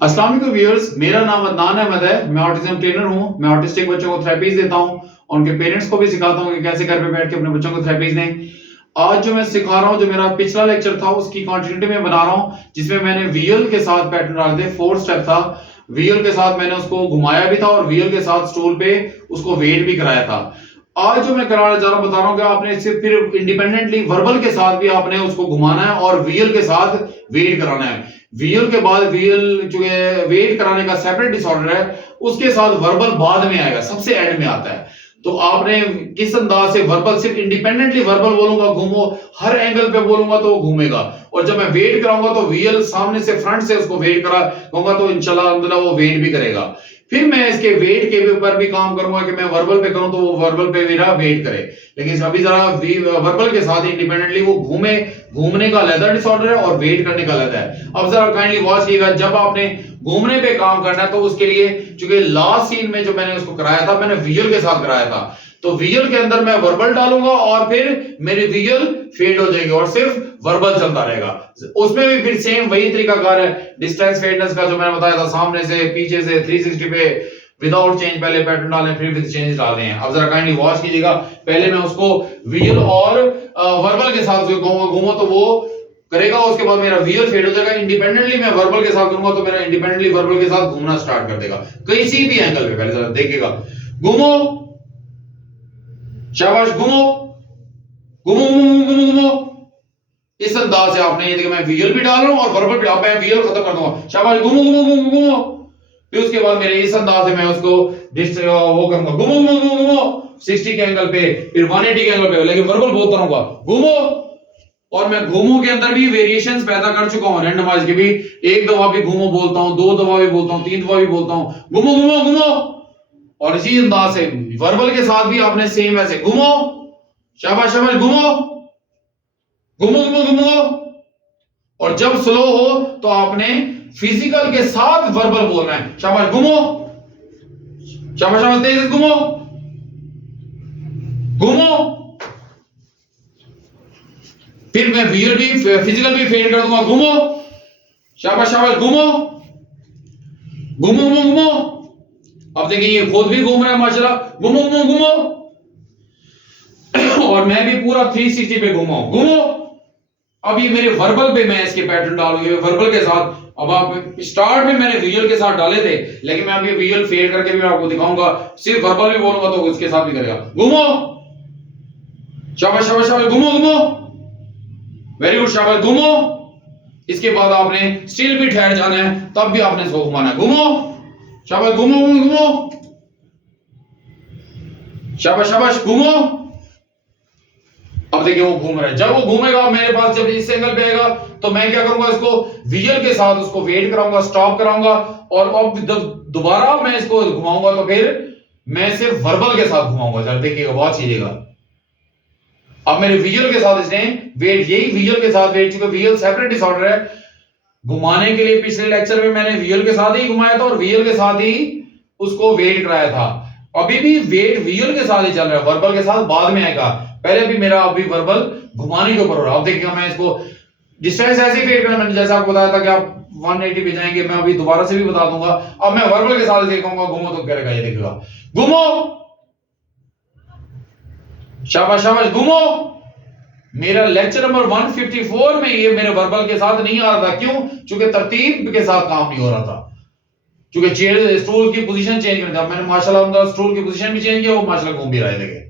अस्सलाम वालेकुम व्यूअर्स, मेरा नाम अदनान अहमद है। मैं ऑटिज्म ट्रेनर हूं। मैं ऑटिस्टिक बच्चों को थेरेपीज देता हूं और उनके पेरेंट्स को भी सिखाता हूं कि कैसे घर पे बैठ के अपने बच्चों को थेरेपीज दें। आज जो मैं सिखा रहा हूं, जो मेरा पिछला लेक्चर था उसकी कंटिन्यूटी में बना रहा हूं, जिसमें मैंने वीएल के साथ पैटर्न डाल दिए। 4 स्टेप था। वीएल के साथ मैंने उसको घुमाया भी था और वीएल के साथ स्टूल पे उसको वेट भी कराया था। आज जो मैं कराने जा रहा हूं, बता रहा हूं कि आपने इससे फिर इंडिपेंडेंटली वर्बल के साथ भी आपने उसको घुमाना है और वीएल के साथ वेट कराना है। वीएल के बाद वीएल जो है वेट कराने का सेपरेट डिसऑर्डर है, उसके साथ वर्बल बाद में आएगा, सबसे एंड में आता है। तो आपने किस अंदाज से वर्बल, सिर्फ इंडिपेंडेंटली वर्बल बोलूंगा घूमो, हर एंगल पे बोलूंगा तो वो घूमेगा। और जब मैं वेट कराऊंगा तो वीएल सामने से फ्रंट से उसको वेट करा कहूंगा तो इंशाल्लाह अल्हम्दुलिल्लाह वो वेट भी करेगा। फिर मैं इसके वेट के ऊपर भी काम करूंगा कि मैं वर्बल पे करूं तो वो वर्बल पे मेरा वेट करे। लेकिन अभी जरा वर्बल के साथ इंडिपेंडेंटली वो घूमने का अलग डिसऑर्डर है और वेट करने का अलग है। अब जरा काइंडली वॉच कीजिएगा। जब आपने घूमने पे काम करना है तो उसके लिए, चूंकि लास्ट सीन में जो मैंने उसको कराया था, मैंने वीएल के साथ कराया था, तो वीएल के अंदर मैं वर्बल डालूंगा और फिर मेरी वीएल फेड हो जाएगी और सिर्फ वर्बल चलता रहेगा। उसमें भी फिर सेम वही तरीकाकार है। डिस्टेंस फेडनेस का जो मैंने बताया था, सामने से पीछे से 360 पे विदाउट चेंज पहले पैटर्न डालें, फिर विद चेंज डालने हैं। अब जरा काइंडली वॉच कीजिएगा। पहले मैं उसको वीएल और वर्बल के साथ घूमो तो वो करेगा, उसके बाद मेरा वीएल फेड हो जाएगा। इंडिपेंडेंटली मैं वर्बल के साथ करूंगा तो मेरा इंडिपेंडेंटली वर्बल के साथ घूमना स्टार्ट कर देगा किसी भी एंगल पे। पहले जरा देखिएगा, घूमो, शाबाश, घूमो घूमो घूमो घूमो घूमो। इस अंदाज से आपने ये देखिए, मैं वीएल भी डाल रहा हूं और वर्बल भी डाल, मैं वीएल खत्म कर दूंगा, शाबाश, घूमो घूमो घूमो घूमो। फिर उसके बाद मेरे इस अंदाज से मैं उसको वो करूंगा, घूमो घूमो घूमो घूमो 60 के एंगल पे, फिर 180 के एंगल पे, लेकिन वर्बल बोलता रहूंगा, घूमो। और मैं घूमो के अंदर भी वेरिएशंस पैदा कर चुका हूं रैंडमाइज के भी। एक दफा भी घूमो बोलता हूं, 2 दफा भी बोलता हूं, 3 दफा भी बोलता हूं, घूमो घूमो घूमो। और इसी अंदाज से वर्बल के साथ भी आपने सेम ऐसे, घूमो, शाबाश शाबाश, घूमो घूमो घूमो घूमो। और जब स्लो हो तो आपने फिजिकल के साथ वर्बल बोलना है, शाबाश, घूमो, शाबाश शाबाश, तेज से घूमो घूमो। फिर मैं वीएल भी फिजिकल भी फेड कर दूंगा, घूमो, शाबाश शाबाश, घूमो घूमो घूमो घूमो। अब देखिए ये खुद भी घूम रहा है माशाल्लाह, घूमो घूमो घूमो। और मैं भी पूरा 360 पे घूमा हूं, घूमो। अब ये मेरे वर्बल पे मैं इसके पैटर्न डालूंगा वर्बल के साथ। अब आप स्टार्ट में मैंने वीएल के साथ डाले थे, लेकिन मैं अभी वीएल फेड करके भी आपको दिखाऊंगा। सिर्फ वर्बल भी बोलूंगा तो उसके साथ भी करेगा, घूमो, शाबाश शाबाश शाबाश, घूमो घूमो, वेरी गुड, शाबाश, घूमो। इसके बाद आपने स्टिल भी ठहर जाना है, तब भी आपने इसको घुमाना है, घूमो, शाबाश, घूमो घूमो, शाबाश शाबाश, घूमो। अब देखिए वो घूम रहा है। जब वो घूमेगा मेरे पास, जब इस एंगल पे आएगा तो मैं क्या करूंगा, इसको वीएल के साथ उसको वेट कराऊंगा, स्टॉप कराऊंगा। और अब दोबारा मैं इसको घुमाऊंगा तो फिर मैं सिर्फ वर्बल के साथ घुमाऊंगा। जरा देखिएगा, वॉच कीजिएगा। अब मेरे वीएल के साथ इसने वेट, यही वीएल के साथ वेट, चूंकि वीएल सेपरेट डिसऑर्डर है, घुमाने के लिए पिछले लेक्चर में मैंने वीएल के साथ ही घुमाया था और वीएल के साथ ही उसको वेट कराया था। अभी भी वेट वीएल के साथ ही चल रहा है, वर्बल के साथ बाद में आएगा। पहले भी मेरा अभी वर्बल घुमाने के ऊपर हो रहा है। अब देखिएगा, मैं इसको डिस्टेंस ऐसे ही फेड करना, मैंने जैसा आपको बताया था कि आप 180 पे जाएंगे, मैं अभी दोबारा से भी बता दूंगा। अब मैं वर्बल के साथ देखूंगा, घूमो तो करेगा, ये देखिएगा, घूमो, शाबाश शाबाश, घूमो। मेरा लेक्चर नंबर 154 में ये मेरे वर्बल के साथ नहीं आ रहा था। क्यों? क्योंकि तरतीब के साथ काम नहीं हो रहा था, क्योंकि चेयर स्टूल की पोजीशन चेंज करनी था। मैंने माशाल्लाह स्टूल की पोजीशन भी चेंज किया, वो माशाल्लाह घूम भी रहे थे,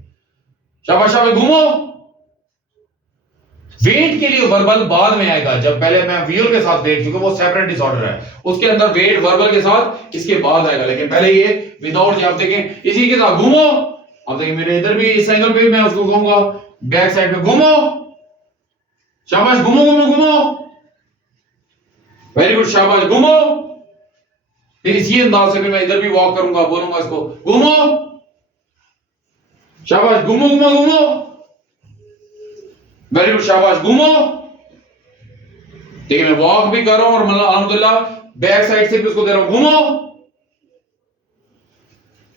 शाबाश शाबाश, घूमो। वेट के लिए वर्बल बाद में आएगा, जब पहले मैं वीएल के साथ वेट, क्योंकि वो सेपरेट डिसऑर्डर है, उसके अंदर वेट वर्बल के साथ इसके बाद आएगा। लेकिन पहले ये विदाउट, आप देखें इसी के साथ, घूमो। अब देखिए मेरे इधर भी इस एंगल पे मैं उसको कहूंगा बैक साइड पे, घूमो, शाबाश, घूमो घूमो घूमो, वेरी गुड, शाबाश, घूमो। फिर इसी अंदाज से मैं इधर भी वॉक करूंगा, बोलूंगा इसको, घूमो, शाबाश, घूमो घूमो घूमो, वेरी गुड, शाबाश, घूमो। देखिए मैं वॉक भी कर रहा हूं और मतलब अल्हम्दुलिल्लाह बैक साइड से भी उसको दे रहा हूं, घूमो,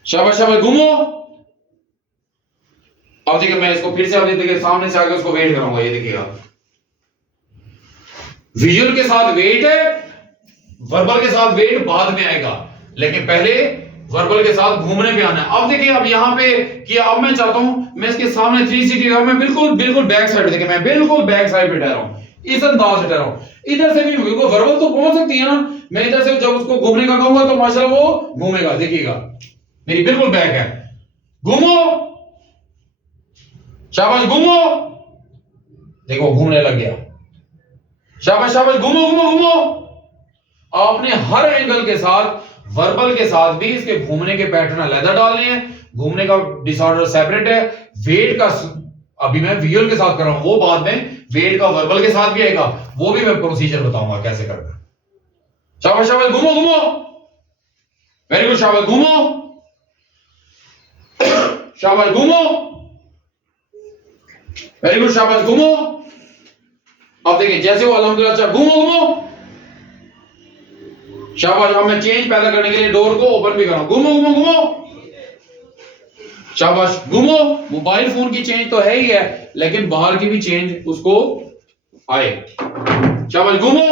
शाबाश शाबाश, घूमो। अब देखिए मैं इसको फिर से, अब देखिए सामने से आकर उसको वेट कराऊंगा, ये देखिएगा, विजुअल के साथ वेट है वर्बल के साथ वेट बाद में आएगा, लेकिन पहले वर्बल के साथ घूमने पे आना है। अब देखिए, अब यहां पे किया, अब मैं चाहता हूं मैं इसके सामने 360 का, मैं बिल्कुल बिल्कुल बैक साइड, देखिए मैं बिल्कुल बैक साइड पे ठहरा हूं, इस अंदाज से ठहरा हूं। इधर से भी वर्बल तो पहुंच सकती है ना, मैं इधर से जब उसको घूमने का कहूंगा तो माशाल्लाह वो घूमेगा। देखिएगा मेरी बिल्कुल बैक है, घूमो, शाबाश घूमो, देखो घूमने लग गया, शाबाश शाबाश, घूमो घूमो घूमो। आपने हर एंगल के साथ, वर्बल के साथ भी इसके घूमने के पैटर्न अलग डालने हैं। घूमने का डिसऑर्डर सेपरेट है, वेट का अभी मैं विजुअल के साथ कर रहा हूं, वो बाद में वेट का वर्बल के साथ भी आएगा, वो भी मैं प्रोसीजर बताऊंगा कैसे करना। शाबाश शाबाश, घूमो घूमो, वेरी गुड, शाबाश घूमो, शाबाश घूमो, वेरी गुड, शाबाश घूमो। अब देखिए जैसे वो अल्हम्दुलिल्लाह, अच्छा घूमो घूमो, शाबाश। अब मैं चेंज पैदा करने के लिए डोर को ओपन भी कर रहा हूं, घूमो घूमो घूमो, शाबाश घूमो। मोबाइल फोन की चेंज तो है ही है, लेकिन बाहर की भी चेंज उसको आए, शाबाश घूमो।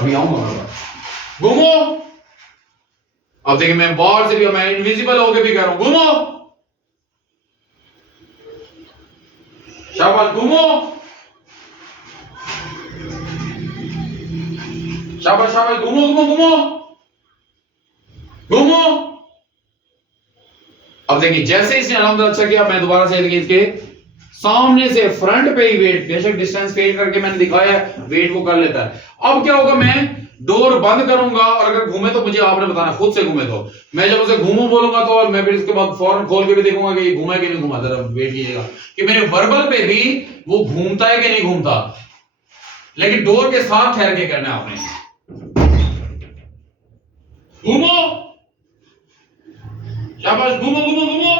अभी आऊंगा, घूमो। अब देखिए मैं बाहर से भी, मैं इनविजिबल होके भी कर रहा हूं, घूमो, शाबाश घूमो, शाबाश शाबाश, घूमो घूमो घूमो घूमो। अब देखिए जैसे इसने अल्हम्दुलिल्लाह अच्छा किया, मैं दोबारा से देखिए इसके सामने से फ्रंट पे ही वेट, बेशक डिस्टेंस फेड करके मैंने दिखाया है, वेट वो कर लेता है। अब क्या होगा, मैं डोर बंद करूंगा और अगर घूमे तो मुझे आपने बताना, खुद से घूमे तो मैं जब उसे घूमू बोलूंगा तो, और मैं फिर इसके बाद फौरन खोल के भी देखूंगा कि ये घूमा कि नहीं घूमा। जरा वेट कीजिएगा कि मेरे वर्बल पे भी वो घूमता है कि नहीं घूमता, लेकिन डोर के साथ ठहर के करना है आपने। घूमो, शाबाश घूमो घूमो घूमो।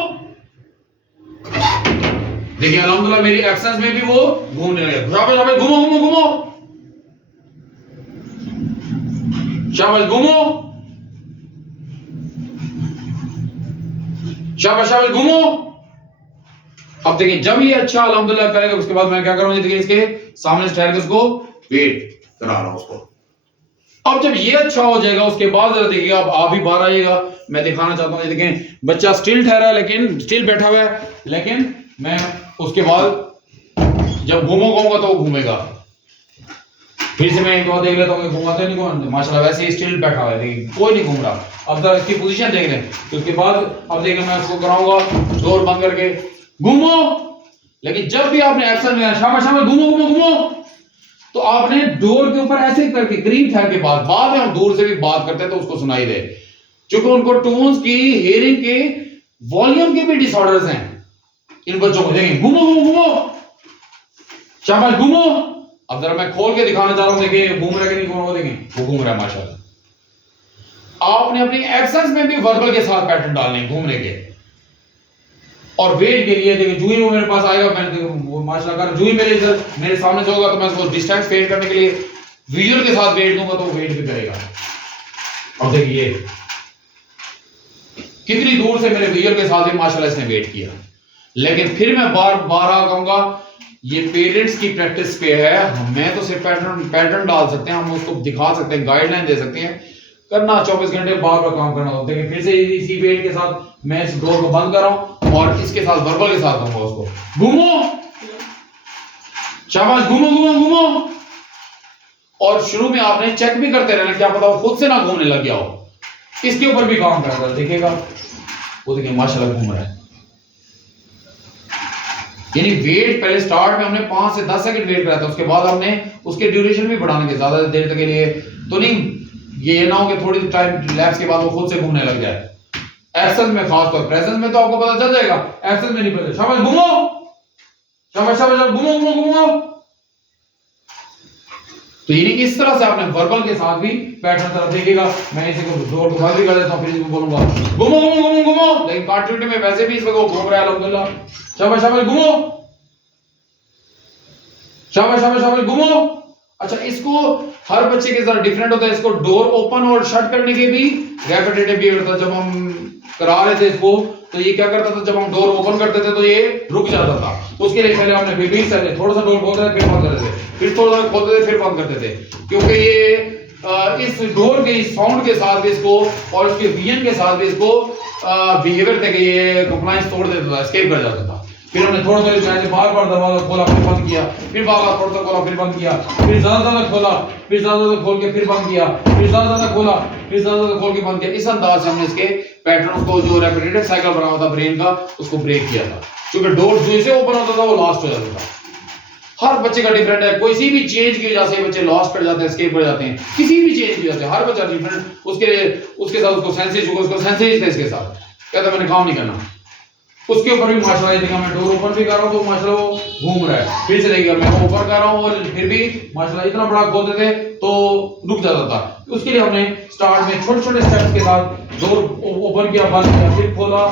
देखिए अल्हम्दुलिल्लाह मेरी एक्शंस में भी वो घूमने लगे, शाबाश शाबाश, घूमो घूमो घूमो, शाबाश घूमो, शाबाश शाबाश घूमो। अब देखिए जब ये अच्छा अल्हम्दुलिल्लाह करेगा, उसके बाद मैं क्या करूंगा, देखिए इसके सामने ठहर के उसको वेट करा रहा हूं उसको। अब जब ये अच्छा हो जाएगा, उसके बाद जरा देखिएगा, अब आप भी बाहर आइएगा, मैं दिखाना चाहता हूं। देखें बच्चा स्टिल ठहरा है, लेकिन स्टिल बैठा हुआ है, लेकिन मैं उसके बाद जब घूमो कहूंगा तो वो घूमेगा। फिर से मैं एक बार देख लेता हूं, घूमाते नहीं घूमते, माशाल्लाह वैसे ही स्टिल बैठा हुआ है, देखिए कोई नहीं घूम रहा। अब जरा इसकी पोजीशन देख लें, तो उसके बाद अब देखिए मैं उसको कराऊंगा डोर बंद करके, घूमो। लेकिन जब भी आपने एक्शन लिया, शाबाश शाबाश, घूमो घूमो घूमो, तो आपने डोर के ऊपर ऐसे करके करीब ठहर के बाद में हम दूर से भी बात करते हैं तो उसको सुनाई दे, क्योंकि उनको टोन्स की, हियरिंग के, वॉल्यूम के भी डिसऑर्डर्स हैं इन बच्चों को। देखिए घूमो घूमो घूमो, शाबाश घूमो। अब जरा मैं खोल के दिखाना चाह रहा हूं, देखिए घूम रहा है कि नहीं घूम रहा, देखिए वो घूम रहा है माशाल्लाह। आपने अपनी एक्शंस में भी वर्बल के साथ पैटर्न डालने हैं घूमने के, और वेट के लिए देखिए जूही वो मेरे पास आएगा, मैंने वो माशाल्लाह जूही मेरे सामने से होगा तो मैं उसको डिस्टेंस फेड करने के लिए विजुअल के साथ वेट दूंगा तो वेट भी करेगा। अब देखिए कितनी दूर से मेरे विजुअल के साथ ही माशाल्लाह इसने वेट किया। लेकिन फिर मैं बार बार कहूंगा, ये पेरेंट्स की प्रैक्टिस पे है, मैं तो सिर्फ पैटर्न डाल सकते हैं, हम उसको दिखा सकते हैं, गाइडलाइन दे सकते हैं, करना 24 घंटे बार काम करना होता है। फिर से इसी वेट के साथ मैं इस डोर को बंद कर रहा हूं और इसके साथ वर्बल के साथ कहूंगा उसको घूमो, शाबाश घूमो घूमो घूमो। और शुरू में आपने चेक भी करते रहना, क्या पता वो खुद से ना घूमने लग गया हो, इसके ऊपर भी काम करना। देखिएगा वो देखिए माशाल्लाह घूम रहा है। यानी वेट पहले स्टार्ट में हमने 5 से 10 सेकंड वेट कराया था, उसके बाद हमने उसके ड्यूरेशन भी बढ़ाने के, ज्यादा देर तक के लिए तो नहीं, ये ना हो कि थोड़ी टाइम लैप्स के बाद वो खुद से घूमने लग जाए। एक्शन में खास तौर, प्रेजेंस में तो आपको पता चल जाएगा, एक्शन में नहीं पता। शाबाश घूमो, शाबाश शाबाश, घूमो घूमो घूमो। तो यानी इस तरह से आपने वर्बल के साथ भी पैटर्न तरफ देखिएगा। मैं इसे डोर को बंद भी कर देता हूं, फिर इसको बोलूंगा घूमो घूमो घूमो घूमो। लेकिन कंटिन्यूटी में वैसे भी इस वक्त वो घूम रहा है अल्हम्दुलिल्लाह। शाबाश शाबाश घूमो, शाबाश शाबाश शाबाश घूमो। अच्छा, इसको हर बच्चे के साथ डिफरेंट होता है। इसको डोर ओपन और शट करने के भी रेपिटेटिव पीरियड था। जब हम करा रहे थे इसको तो ये क्या करता था, जब हम डोर ओपन करते थे तो ये रुक जाता था। उसके लिए पहले हमने रिपीट करते, थोड़ा सा डोर खोलते थे फिर बंद करते थे, फिर थोड़ा सा खोलते थे फिर बंद करते थे, क्योंकि ये इस डोर के साउंड के साथ भी इसको और इसके विजन के साथ भी इसको बिहेवियर थे कि ये कंप्लायंस तोड़ देता था, एस्केप कर जाता था। फिर हमने थोड़ा थोड़ा ऐसे बार बार दरवाजा खोला फिर बंद किया, फिर बार बार थोड़ा सा खोला फिर बंद किया, फिर ज्यादा खोला फिर ज्यादा खोल के फिर बंद किया, फिर ज्यादा खोला फिर ज्यादा खोल के बंद किया। इस अंदाज से हमने इसके पैटर्न को, जो रेपिटेटिव साइकिल बना हुआ था ब्रेन का, उसको ब्रेक किया था। क्योंकि डोर जैसे ओपन होता था वो लास्ट हो जाता था। हर बच्चे का डिफरेंट है, किसी भी चेंज की वजह से बच्चे लॉस्ट कर जाते हैं, एस्केप कर जाते हैं, किसी भी चेंज की वजह से। हर बच्चा डिफरेंट, उसके साथ उसको सेंसिटिव होगा, उसको सेंसिटिव है इसके साथ, कहता मैंने काम नहीं करना। उसके ऊपर भी माशाल्लाह ये देखा, मैं डोर ओपन भी कर रहा हूं तो माशाल्लाह वो घूम रहा है, फिर चले गया, मैं ओपन कर रहा हूं और फिर भी माशाल्लाह इतना बड़ा खोलते थे तो रुक जाता था। उसके लिए हमने स्टार्ट में छोटे छोटे स्टेप्स के साथ डोर ओपन किया, बंद किया, फिर खोला,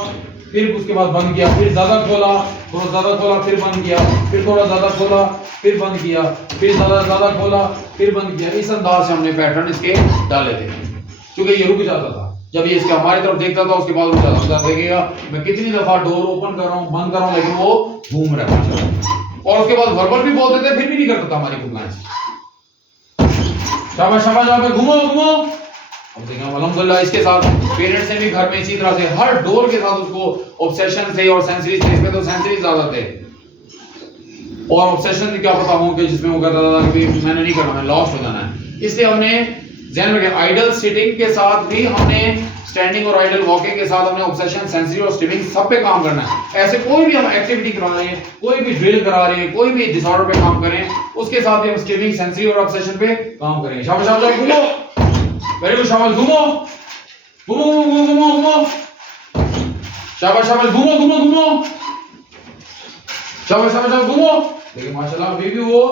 फिर उसके बाद बंद किया, फिर ज्यादा खोला, थोड़ा ज्यादा खोला, फिर बंद किया, फिर थोड़ा ज्यादा खोला, फिर बंद किया, फिर ज्यादा खोला, फिर बंद किया। इस अंदाज से हमने पैटर्न इसके डाले थे, क्योंकि ये रुक जाता था। जब ये इसके हमारी तरफ देखता था उसके बाद रुक जाता था। देखिएगा मैं कितनी दफा डोर ओपन कर रहा हूं, बंद कर रहा हूं, लेकिन वो घूम रहा है। और उसके बाद वर्बल भी बोलते थे, फिर भी नहीं करता था हमारी कंप्लायंस। शाबाश शाबाश, आप घूमो घूमो। अब देखिए अल्हम्दुलिल्लाह इसके साथ पेरेंट्स ने भी घर में इसी तरह से हर डोर के साथ उसको ऑब्सेशन थे, और सेंसरी थे, इसमें तो सेंसरी ज्यादा थे, और ऑब्सेशन क्या पता हो कि जिसमें वो कहता था कि मैंने नहीं करना, मैं लॉस्ट हो जाना है। इसलिए हमने ज़हन में रखा, आइडल सिटिंग के साथ भी हमने स्टैंडिंग और आइडल वॉकिंग के साथ हमने ऑब्सेशन, सेंसरी और स्टिमिंग सब पे काम करना है। ऐसे कोई भी हम एक्टिविटी करा रहे हैं, कोई भी ड्रिल करा रहे हैं, कोई भी डिसऑर्डर पे काम करें, उसके साथ भी हम स्टिमिंग, सेंसरी और ऑब्सेशन पे काम करेंगे। शाबाश शाबाश, घूमो, वेरी गुड, शाबाश, घूमो घूमो घूमो घूमो घूमो, शाबाश शाबाश, घूमो घूमो घूमो, शाबाश शाबाश, घूमो। देखिए माशाल्लाह अभी भी वो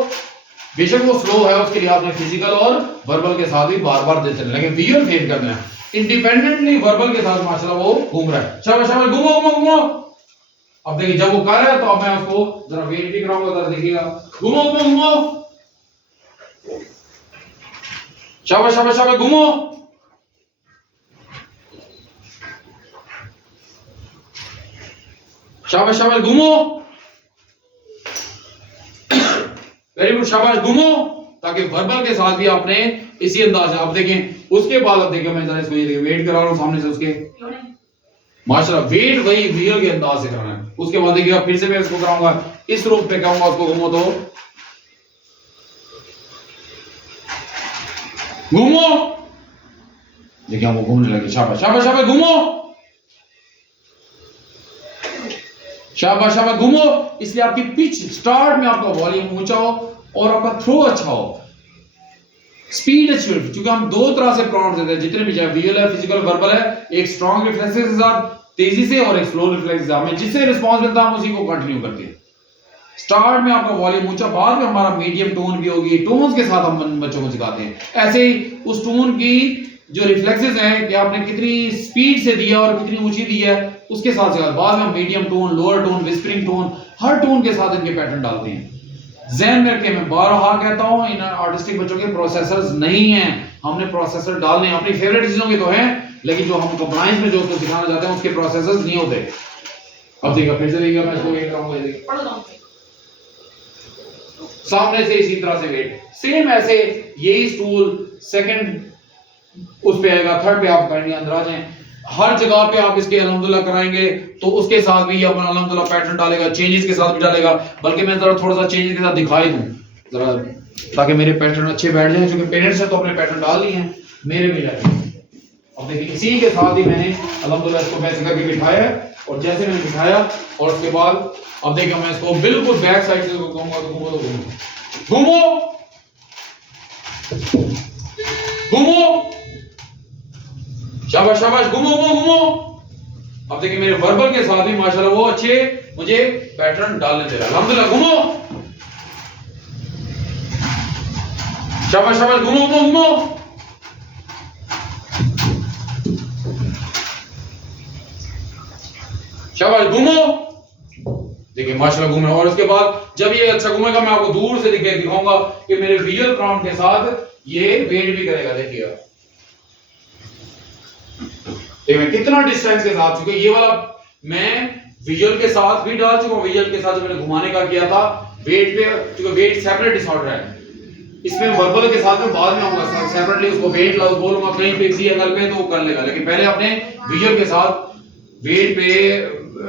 बेशक वो स्लो है, उसके लिए आपने फिजिकल और वर्बल के साथ भी बार बार देते हैं, लेकिन विजुअल फेल करना है। इंडिपेंडेंटली वर्बल के साथ माशाल्लाह वो घूम रहा है। शाबाश शाबाश, घूमो घूमो घूमो। अब देखिए जब वो कर रहा है तो अब मैं उसको जरा वेट भी कराऊंगा, जरा देखिएगा, घूमो घूमो घूमो, शाबाश शाबाश शाबाश, घूमो, शाबाश शाबाश, घूमो, वेरी गुड, शाबाश, घूमो, ताकि वर्बल के साथ भी आपने इसी अंदाज से। आप देखें उसके बाद, अब देखिए मैं जरा इसको ये वेट करा रहा हूं सामने से उसके, माशाल्लाह वेट वही विजुअल के अंदाज से करना है। उसके बाद देखिएगा फिर से मैं इसको कराऊंगा, इस रूप पे कहूंगा उसको घूमो, तो घूमो, देखिए वो घूमने लगे, शाबाश शाबाश शाबाश, घूमो, शाबाश शाबाश, घूमो। इसलिए आपकी पिच स्टार्ट में आपका वॉल्यूम ऊंचा हो और आपका थ्रो अच्छा हो, स्पीड अच्छी हो, क्योंकि हम दो तरह से प्रॉम्प्ट देते हैं, जितने भी चाहे विजुअल है, फिजिकल, वर्बल है, एक स्ट्रांग रिफ्लेक्सेस के साथ तेजी से और एक स्लो रिफ्लेक्स से। हमें जिससे रिस्पांस मिलता है हम उसी को कंटिन्यू करते हैं। स्टार्ट में आपका वॉल्यूम ऊंचा, बाद में हमारा मीडियम टोन भी होगी, टोन्स के साथ हम बच्चों को सिखाते हैं। ऐसे ही उस टोन की जो रिफ्लेक्सेस हैं कि आपने कितनी स्पीड से दिया और कितनी ऊंची दी है, उसके साथ साथ बाद में हम medium tone, lower tone, whispering tone, हर टोन के साथ इनके पैटर्न डालते हैं। ज़हन में रखें, मैं बारहा कहता हूं, इन आर्टिस्टिक बच्चों के प्रोसेसर्स नहीं हैं, हमने प्रोसेसर डालने हैं। अपनी फेवरेट चीजों के तो हैं, लेकिन जो हम कंप्लायंस में जो उसको सिखाना चाहते हैं उसके प्रोसेसर्स नहीं होते। अब देखिए फिर से देखिएगा, मैं इसको वेट कराऊंगा, देखिए सामने से इसी तरह से वेट, सेम ऐसे यही स्टूल सेकंड उस पे आएगा, थर्ड पे आप काइंडली अंदर आ जाएं। हर जगह पे आप इसके अल्हम्दुलिल्लाह कराएंगे तो उसके साथ भी अपन अल्हम्दुलिल्लाह पैटर्न डालेगा, चेंजेस के साथ भी डालेगा। बल्कि मैं जरा थोड़ा सा चेंजेस के साथ दिखाई दूं जरा, ताकि मेरे पैटर्न अच्छे बैठ जाएं, क्योंकि पेरेंट्स ने तो अपने पैटर्न डाल लिए हैं, मेरे भी डाले। अब देखिए इसी के साथ ही मैंने अल्हम्दुलिल्लाह इसको वैसे करके बिठाया है, और जैसे मैंने बिठाया और उसके बाद अब देखिए मैं इसको बिल्कुल बैक साइड से घूमूंगा, तो घूमो घूमो, शाबाश शाबाश, घूमो घूमो घूमो। अब देखिए मेरे वर्बल के साथ भी माशाल्लाह वो अच्छे मुझे पैटर्न डालने दे रहा है, अल्हम्दुलिल्लाह। घूमो, शाबाश शाबाश, घूमो घूमो घूमो, शाबाश, घूमो, देखिए माशाल्लाह घूम रहा है। और उसके बाद जब ये अच्छा घूमेगा मैं आपको दूर से दिखाऊंगा कि मेरे विजुअल काउंट के साथ ये वेट भी करेगा। देखिए मैं कितना डिस्टेंस के साथ, क्योंकि ये वाला मैं विजुअल के साथ भी डाल चुका हूं, विजुअल के साथ जो मैंने घुमाने का किया था वेट पे, क्योंकि वेट सेपरेट डिसऑर्डर है, इसमें वर्बल के साथ में बाद में आऊंगा सेपरेटली उसको वेट लॉस बोलूंगा कहीं पे किसी एंगल पे तो वो कर लेगा, लेकिन पहले अपने विजुअल के साथ वेट पे,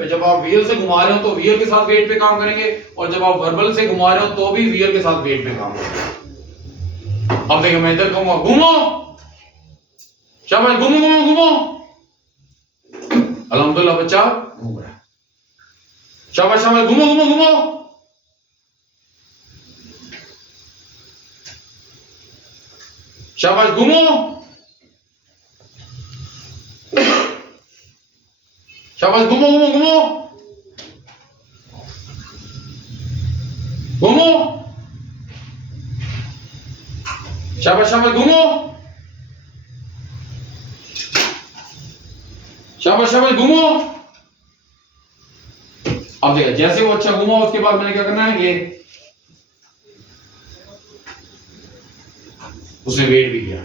जब आप विजुअल से घुमा रहे हो तो विजुअल के साथ वेट पे काम करेंगे, और जब आप वर्बल से घुमा रहे हो तो भी विजुअल के साथ वेट पे काम करेंगे। अब देखिए मैं इधर कहूंगा घूमो, शाबाश, घूमो घूमो घूमो, अल्हम्दुलिल्लाह बच्चा घूम रहा है, शाबाश शाबाश, घूमो घूमो घूमो, शाबाश घूमो, शाबाश घूमो घूमो घूमो घूमो, शाबाश शाबाश घूमो, शाबाश शाबाश घूमो। अब देखिए जैसे वो अच्छा घूमा उसके बाद मैंने क्या करना है, ये उसने वेट भी किया।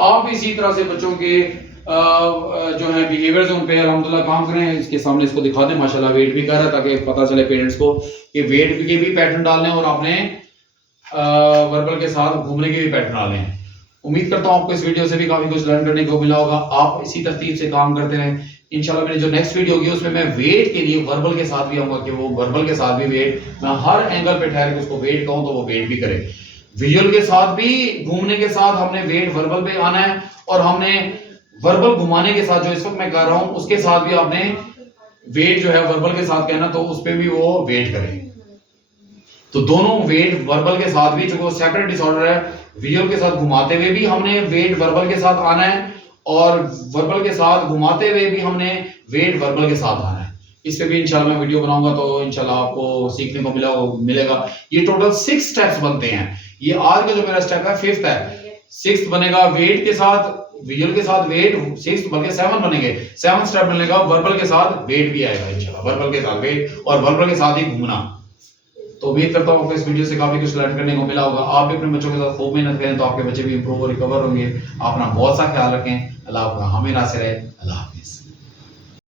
आप इसी तरह से बच्चों के जो है बिहेवियर्स उन पे अल्हम्दुलिल्लाह काम करें, इसके सामने इसको दिखा दें माशाल्लाह वेट भी कर रहा है, ताकि पता चले पेरेंट्स को कि वेट के भी पैटर्न डालने और आपने वर्बल के साथ घूमने के भी पैटर्न डालने हैं। उम्मीद करता हूं आपको इस वीडियो से भी काफी कुछ लर्न करने को मिला होगा। आप इसी तरतीब से काम करते रहें, इंशाल्लाह मेरी जो नेक्स्ट वीडियो होगी उसमें मैं वेट के लिए वर्बल के साथ भी आऊंगा कि वो वर्बल के साथ भी वेट, मैं हर एंगल पे ठहर के उसको वेट कहूं तो वो वेट भी करे। विजुअल के साथ भी घूमने के साथ हमने वेट वर्बल पे आना है, और हमने वर्बल घुमाने के साथ जो इस वक्त मैं कर रहा हूं उसके साथ भी आपने वेट जो है वर्बल के साथ कहना, तो उस पे भी वो वेट करें। तो दोनों वेट वर्बल के साथ भी, जो सेपरेट डिसऑर्डर है, विजुअल के साथ घुमाते हुए भी हमने वेट वर्बल के साथ आना है, और वर्बल के साथ घुमाते हुए भी हमने वेट वर्बल के साथ आना है। इस पे भी इंशाल्लाह मैं वीडियो बनाऊंगा, तो इंशाल्लाह आपको सीखने को मिलेगा। ये टोटल 6 स्टेप्स बनते हैं। ये आज का जो मेरा स्टेप है 5th है। 6th बनेगा वेट के साथ, विजुअल के साथ वेट, 6th बल्कि 7 बनेंगे। 7th स्टेप बनेगा वर्बल के साथ वेट भी आएगा इंशाल्लाह, वर्बल के साथ वेट और वर्बल के साथ ही घूमना। तो उम्मीद करता हूं आपको इस वीडियो से काफी कुछ लर्न करने को मिला होगा। आप भी अपने बच्चों के साथ खूब मेहनत करें तो आपके बच्चे भी इंप्रूव और रिकवर होंगे। अपना बहुत सा ख्याल रखें। अल्लाह आपका हमें नासिर है। अल्लाह हाफिज।